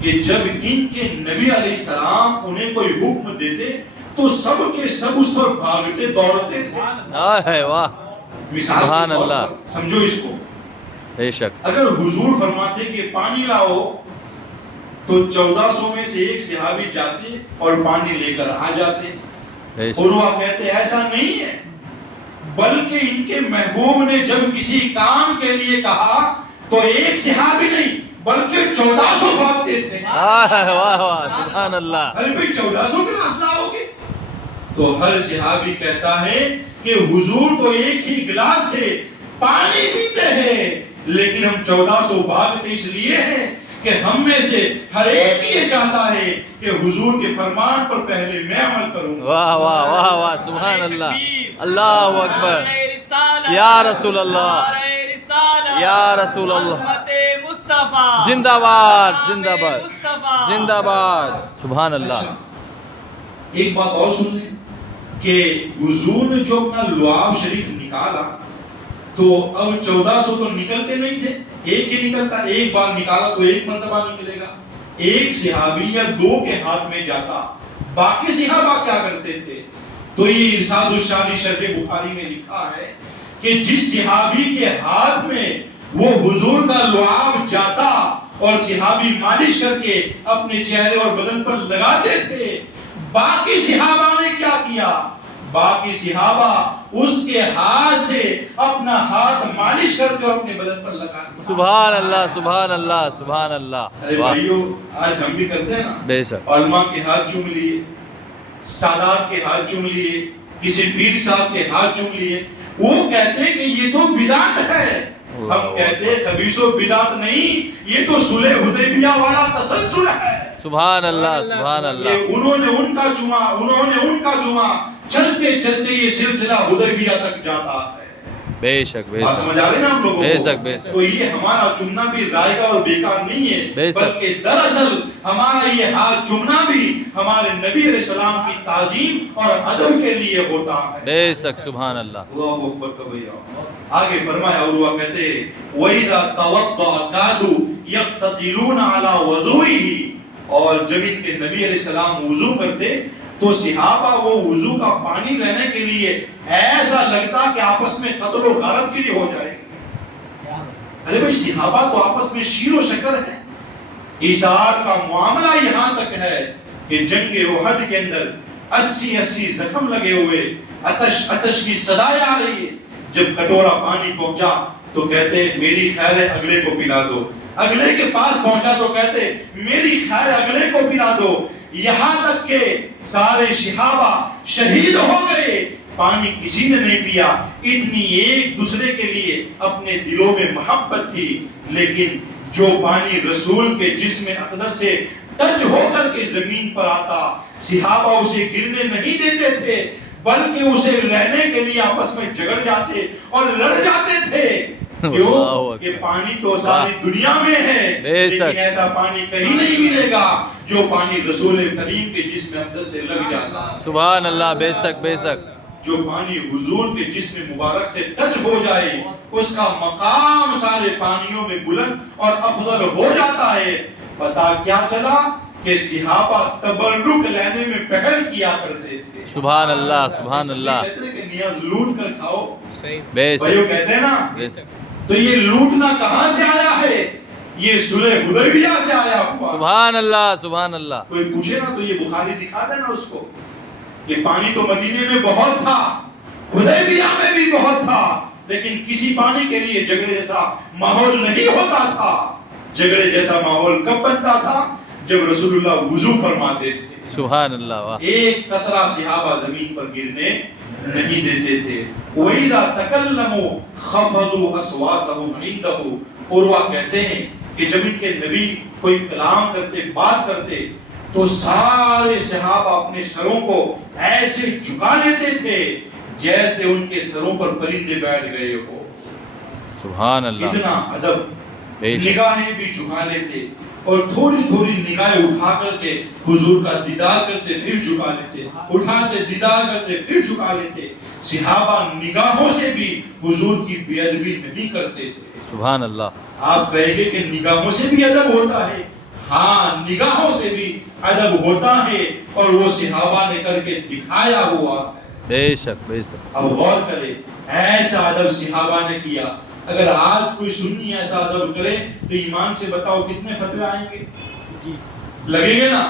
کہ جب ان کے نبی علیہ السلام انہیں کوئی حکم دیتے تو سب کے سب اس پر بھاگتے دوڑتے تھے. واہ مثال سبحان کے طور اللہ. پر سمجھو اس کو، بے شک. اگر حضور فرماتے کہ پانی لاؤ تو 1400 میں سے ایک صحابی جاتے اور پانی لے کر آ جاتے. عروہ کہتے ایسا نہیں ہے، بلکہ ان کے محبوب نے جب کسی کام کے لیے کہا تو ایک صحابی نہیں بلکہ 1400 بھاگتے تھے. واہ واہ سبحان اللہ. ارے بھائی 1400 گلاس لاؤ گے؟ تو ہر صحابی کہتا ہے کہ حضور تو ایک ہی گلاس سے پانی پیتے ہیں، لیکن ہم 1400 بھاگتے اس لیے ہیں کہ ہم میں سے ہر ایک یہ چاہتا ہے کہ حضور کے فرمان پر پہلے میں عمل کروں. واہ واہ واہ واہ سبحان اللہ. اللہ اکبر. یا رسول اللہ یا رسول اللہ. زندہ باد زندہ باد زندہ باد. سبحان اللہ. ایک بات اور سن لیں کہ حضور نے جو اپنا لعاب شریف نکالا تو اب 1400 تو نکلتے نہیں تھے، ایک ہی نکلتا. ایک بار نکالا تو ایک مرتبہ نکلے گا. ایک صحابی یا دو کے ہاتھ میں جاتا، باقی صحابہ کیا کرتے تھے؟ تو یہ ارشاد الشافعی شرح بخاری میں لکھا ہے کہ جس صحابی کے ہاتھ میں وہ حضور کا لعاب جاتا اور صحابی مالش کر کے اپنے چہرے اور بدن پر لگاتے تھے، باقی صحابہ نے کیا کیا؟ باقی صحابہ اس کے ہاتھ سے اپنا ہاتھ مالش کر کے اپنے بدن پر لگا دیا. سبحان اللہ سبحان اللہ سبحان اللہ. ارے بھائیو آج ہم بھی کرتے ہیں نا، بے شک. علماء کے ہاتھ چوم لیے، سادات کے ہاتھ چوم لیے، کسی پیر صاحب کے ہاتھ چوم لیے، وہ کہتے کہ یہ تو بدعت ہے. ہم کہتے خبیث و بدعت نہیں، یہ تو صلح حدیبیہ والا تسلسل ہے. سبحان اللہ سبحان اللہ. یہ انہوں نے ان کا چما، انہوں نے ان کا چما، چلتے چلتے یہ سلسلہ حدیبیہ تک جاتا ہے. بے شک بے بات شک سمجھ آ رہی نا آپ لوگوں بے کو؟ شک بے شک. تو یہ ہمارا چمنا بھی رائے گا اور بیکار نہیں ہے، بلکہ دراصل ہمارا یہ ہاتھ چمنا بھی ہمارے نبی علیہ السلام کی تعظیم اور ادب کے لیے ہوتا ہے. بے شک سبحان اللہ. اللہ اکبر کبیرہ. آگے فرمایا اور وہ کہتے وَإِذَا تَوَضَّأَ كَادُوا يَقْتَتِلُونَ عَلَى وَضُوئِهِ، اور جب ان کے نبی علیہ السلام وضو کرتے تو صحابہ وہ وضو کا پانی لینے کے لیے ایسا لگتا کہ آپس میں قتل و غارت گیری ہو جائے گی. ارے بھائی صحابہ تو آپس میں شیر و شکر ہے. ایثار کا معاملہ یہاں تک ہے کہ جنگ احد کے اندر 80 زخم لگے ہوئے، آتش کی صدائیں آ رہی ہے. جب کٹورا پانی پہنچا تو کہتے میری خیر ہے اگلے کو پلا دو. اگلے کے پاس پہنچا تو کہتے میری خیر اگلے کو پلا دو. یہاں تک کہ سارے صحابہ شہید ہو گئے، پانی کسی نے نہیں پیا. اتنی ایک دوسرے کے لیے اپنے دلوں میں محبت تھی. لیکن جو پانی رسول کے جسم اقدس سے ٹچ ہو کر کے زمین پر آتا، صحابہ اسے گرنے نہیں دیتے تھے، بلکہ اسے لینے کے لیے آپس میں جھگڑ جاتے اور لڑ جاتے تھے. کیوں کہ پانی تو ساری دنیا میں ہے، لیکن ایسا پانی کہیں نہیں ملے گا جو پانی رسول کریم کے جسم اقدس سے لگ جاتا. سبحان اللہ. بے شک بے شک. جو پانی حضور کے جسم مبارک سے ٹچ ہو جائے اس کا مقام سارے پانیوں میں بلند اور افضل ہو جاتا ہے. پتا کیا چلا کہ صحابہ تبرک لینے میں پہل کیا کرتے تھے. سبحان اللہ سبحان اللہ. کہتے ہیں کہ نیاز لوٹ کر کھاؤ. بے شک. بھائیو کہتے ہیں نا، بے شک. تو یہ لوٹنا کہاں سے آیا ہے؟ یہ صلح حدیبیہ سے آیا ہوا. سبحان اللہ سبحان اللہ. کوئی پوچھے نا تو یہ بخاری دکھا دینا اس کو کہ پانی تو مدینے میں بہت تھا، حدیبیہ میں بھی بہت تھا، لیکن کسی پانی کے لیے جھگڑے جیسا ماحول نہیں ہوتا تھا. جھگڑے جیسا ماحول کب بنتا تھا؟ جب رسول اللہ وضو فرماتے تھے. سبحان اللہ. واہ. ایک قطرہ صحابہ زمین پر گرنے نہیں دیتے تھے. وَإِذَا تَكَلَّمُوا خَفَضُوا أَصْوَاتَهُمْ عِنْدَهُ. عروہ کہتے ہیں کہ جب ان کے نبی کوئی کلام کرتے، بات کرتے، تو سارے صحابہ اپنے سروں کو ایسے جھکا لیتے تھے جیسے ان کے سروں پر پرندے بیٹھ گئے ہو. سبحان اللہ. اتنا ادب. نگاہیں بھی جھکا لیتے اور تھوڑی تھوڑی نگاہیں اٹھا کر کے حضور کا دیدار کرتے پھر جھکا لیتے، اٹھاتے دیدار کرتے پھر جھکا لیتے. صحابہ نگاہوں سے بھی حضور کی بے ادبی نہیں کرتے تھے. سبحان اللہ. آپ کہیں گے کہ نگاہوں سے بھی ادب ہوتا ہے. ہاں، نگاہوں سے بھی ادب ہوتا ہے اور وہ صحابہ نے کر کے دکھایا ہوا ہے. بے شک بے شک. اب غور کرے، ایسا ادب صحابہ نے کیا. اگر آج کوئی سنی ایسا ادب کرے تو ایمان سے بتاؤ کتنے فتوے آئیں گے؟ لگیں گے نا.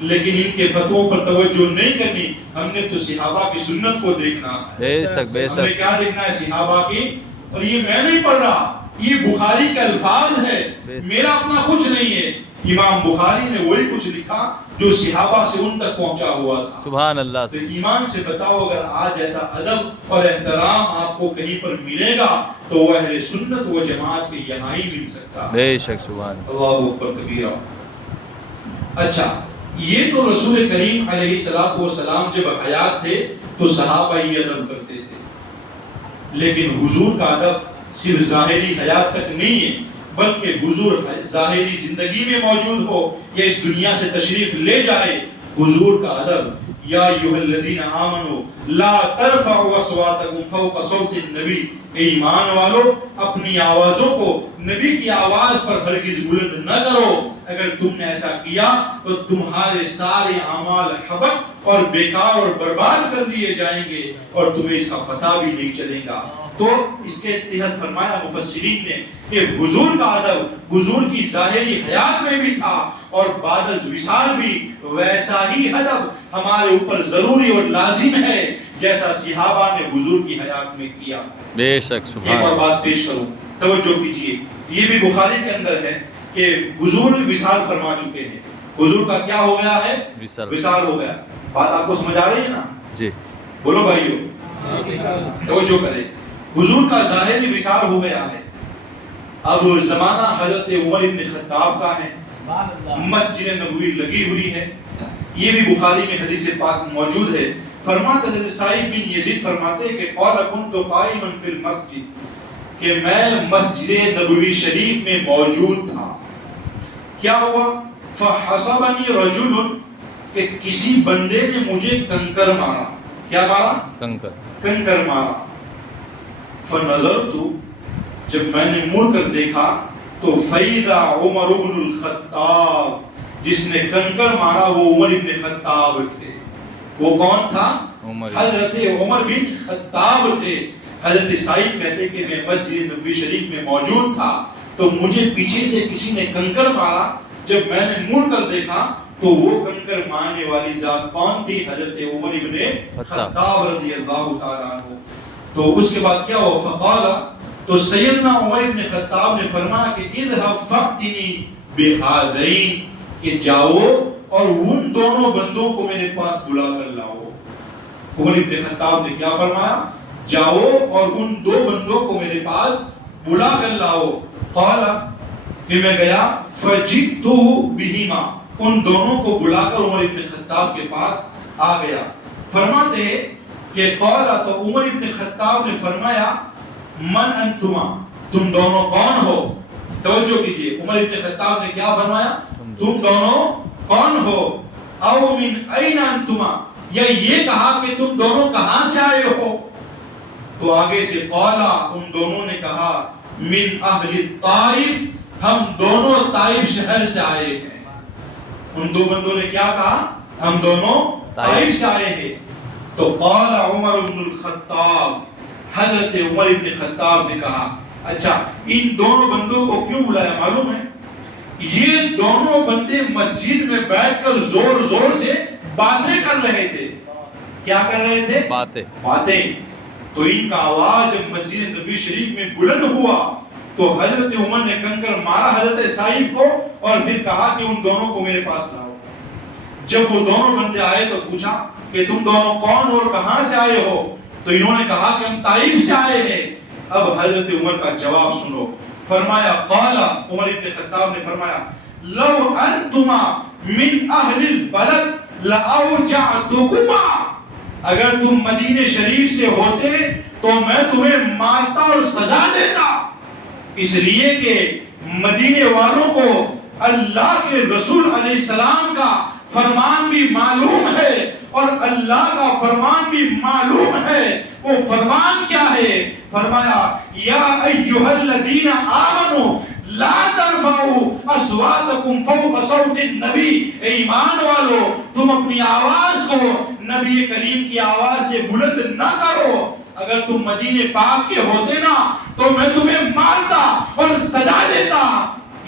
لیکن ان کے فتووں پر توجہ نہیں کرنی. ہم نے تو صحابہ کی سنت کو دیکھنا ہے. بے شک بے ہم نے شک. کیا دیکھنا ہے؟ صحابہ کی. اور یہ میں نہیں پڑھ رہا، یہ بخاری کے الفاظ ہے، میرا اپنا کچھ نہیں ہے. امام بخاری نے وہی کچھ لکھا جو صحابہ سے ان تک پہنچا ہوا تھا. سبحان اللہ. تو ایمان سے بتاؤ اگر آج ایسا ادب اور احترام آپ کو کہیں پر ملے گا تو وہ اہل سنت و جماعت کے یہاں ہی مل سکتا ہے. بے شک. سبحان اللہ اکبر کبیرہ. اچھا، یہ تو رسول کریم علیہ الصلوۃ والسلام جب حیات تھے تو صحابہ ہی ادب کرتے تھے. لیکن حضور کا ادب صرف ظاہری حیات تک نہیں ہے، بلکہ حضور ظاہری زندگی میں موجود ہو یا اس دنیا سے تشریف لے جائے، حضور کا ادب یا ایھا الذین آمنوا لا ترفعوا اصواتکم فوق صوت النبی. اے ایمان والو، اپنی آوازوں کو نبی کی آواز پر ہرگز بلند نہ کرو. اگر تم نے ایسا کیا تو تمہارے سارے اعمال حبط اور بیکار اور برباد کر دیے جائیں گے اور تمہیں اس کا پتہ بھی نہیں چلے گا. تو اس کے تحت فرمایا مفسرین نے کہ حضور کا ادب حضور کی ظاہری حیات میں بھی تھا اور بعد از وصال بھی ویسا ہی ادب ہمارے اوپر ضروری اور لازم ہے جیسا صحابہ نے حضور کی حیات میں کیا. بے شک. سبحان. ایک اور بات پیش کروں، توجہ کیجئے. یہ بھی بخاری کے اندر ہے کہ حضور وصال فرما چکے ہیں. حضور کا کیا ہو گیا ہے؟ وصال ہو گیا. بات آپ کو سمجھ آ رہی ہے نا؟ جی بولو بھائیو، توجہ کریں. حضور کا ظاہری وصال ہو گیا ہے. اب زمانہ حضرت عمر ابن خطاب کا ہے. مسجد نبوی لگی ہوئی ہے. یہ بھی بخاری میں حدیث پاک موجود ہے. فرماتے حضرت سعید بن یزید فرماتے ہیں کہ قال كنت قائما في المسجد، کہ میں مسجد نبوی شریف میں موجود تھا. کیا ہوا؟ فحسبني رجل، کہ کسی بندے نے مجھے کنکر مارا. کیا مارا؟ کنکر مارا. فنظرت، جب میں نے مڑ کر دیکھا تو فیضا عمر بن الخطاب، جس نے کنکر مارا وہ عمر بن خطاب تھے. وہ کون تھا؟ حضرت عمر بن خطاب تھے. حضرت سعید کہتے کہ میں مسجد نبوی شریف میں موجود تھا تو مجھے پیچھے سے کسی نے کنکر مارا. جب میں نے مڑ کر دیکھا تو وہ کنکر مارنے والی ذات کون تھی؟ حضرت عمر بن خطاب رضی اللہ تعالیٰ عنہ. تو اس کے بعد کیا ہوا؟ فقال، تو سیدنا عمر بن خطاب نے فرمایا کہ اذهب فأتني بهذين، کہ جاؤ اور ان دونوں بندوں کو میرے پاس بلا کر لاؤ. عمر بن خطاب نے کیا فرمایا؟ جاؤ اور ان دو بندوں کو میرے پاس بلا کر لاؤ. قال، کہ میں گیا. فجئتو بہما، ان دونوں کو بلا کر عمر بن خطاب کے پاس آ گیا. فرماتے کہ قال، تو عمر بن خطاب نے فرمایا من انتما، تم دونوں کون ہو؟ توجہ کیجئے، عمر بن خطاب نے کیا فرمایا؟ تم دونوں کون ہو؟ او من این انتما، یا یہ کہا کہ تم دونوں کہاں سے آئے ہو؟ تو آگے سے قالا، ان دونوں نے کہا من اہل الطائف، ہم دونوں طائف شہر سے آئے ہیں. ان دو بندوں نے کیا کہا؟ ہم دونوں طائف سے آئے ہیں. تو قال عمر بن الخطاب، حضرت عمر بن خطاب نے کہا اچھا ان دونوں بندوں کو کیوں بلایا معلوم ہے؟ یہ دونوں بندے مسجد میں بیٹھ کر زور زور سے باتیں کر رہے تھے. کیا کر رہے تھے؟ باتیں. تو ان کا آواز جب مسجد نبوی شریف میں بلند ہوا تو حضرت عمر نے کنکر مارا حضرت سعید کو اور پھر کہا کہ ان دونوں کو میرے پاس لاؤ. جب وہ دونوں بندے آئے تو پوچھا کہ تم دونوں کون اور کہاں سے آئے ہو؟ تو انہوں نے کہا کہ ہم طائف سے آئے ہیں. اب حضرت عمر کا جواب سنو. فرمایا قال، عمر بن خطاب نے فرمایا لو انتما من اہل البلد لاوجعتکما، اگر تم مدینہ شریف سے ہوتے تو میں تمہیں مارتا اور سزا دیتا. اس لیے کہ مدینے والوں کو اللہ کے رسول علیہ السلام کا فرمان بھی معلوم ہے اور اللہ کا فرمان بھی معلوم ہے. وہ فرمان کیا ہے؟ فرمایا یا ایھا الذین آمنوا لا ترفعوا اصواتکم فوق صوت النبی، ایمان والو تم اپنی آواز کو نبی کریم کی آواز سے بلند نہ کرو. اگر تم مدینے پاک کے ہوتے نا تو میں تمہیں مارتا اور سزا دیتا.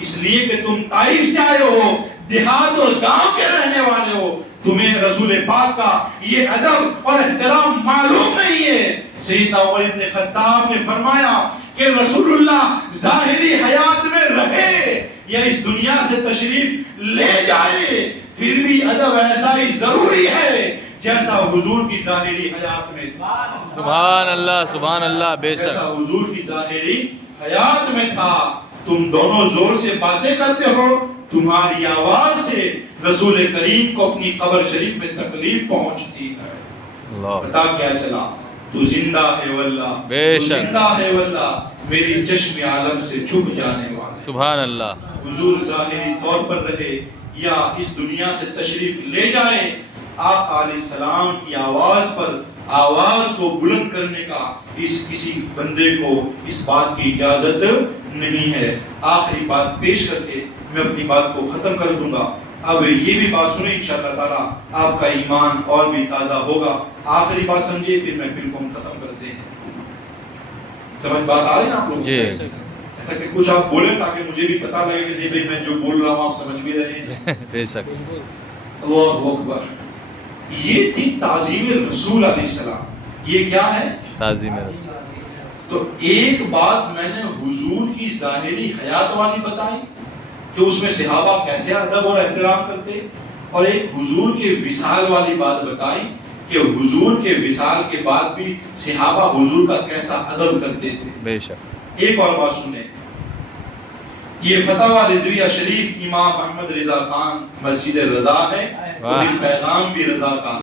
اس لیے کہ تم طائف سے آئے ہو، دیہات اور گاؤں کے رہنے والے ہو، تمہیں رسول پاک کا یہ ادب اور احترام معلوم نہیں ہے. سیدنا عمر بن خطاب نے فرمایا کہ رسول اللہ ظاہری حیات میں رہے یا اس دنیا سے تشریف لے جائے، پھر بھی ادب ایسا ہی ضروری ہے جیسا حضور کی ظاہری حیات میں تھا. سبحان اللہ سبحان اللہ. بے شک جیسا حضور کی ظاہری حیات میں تھا. تم دونوں زور سے باتیں کرتے ہو، تمہاری آواز سے رسول کریم کو اپنی قبر شریف میں تکلیف پہنچتی ہے. پتا کیا چلا؟ تو زندہ ہے واللہ، تو زندہ ہے واللہ، میری چشم عالم سے چھپ جانے والا. سبحان اللہ. حضور ظاہری طور پر رہے یا اس دنیا سے تشریف لے جائے، آقا علیہ السلام کی آواز پر آواز کو بلند کرنے کا اس کسی بندے کو اس بات کی اجازت نہیں ہے. آخری بات پیش کر کے میں اپنی بات کو ختم کر دوں گا. اب یہ بھی بات سنیں انشاءاللہ تعالیٰ آپ کا ایمان اور بھی تازہ ہوگا. آخری بات سمجھے پھر محفل کو ہم ختم کرتے ہیں. سمجھ بات آ رہی ہے آپ لوگ؟ جی. ایسا کہ کچھ آپ بولیں تاکہ مجھے بھی پتہ لگے کہ نہیں بھائی میں جو بول رہا ہوں آپ سمجھ بھی رہے ہیں. بے شک. اللہ اکبر. یہ تھی تعظیم رسول علیہ السلام. یہ کیا ہے؟ تعظیم رسول. تو ایک بات میں نے حضور کی ظاہری حیات والی بتائی کہ اس میں صحابہ کیسے ادب اور احترام کرتے اور ایک حضور کے وصال والی بات بتائی کہ حضور کے وصال کے بعد بھی صحابہ حضور کا کیسا ادب کرتے تھے. بے شک. ایک اور بات سنیں، یہ فتاوی رضویہ شریف امام احمد رضا خان مسجد رضا ہے اور یہ پیغام بھی رضا کا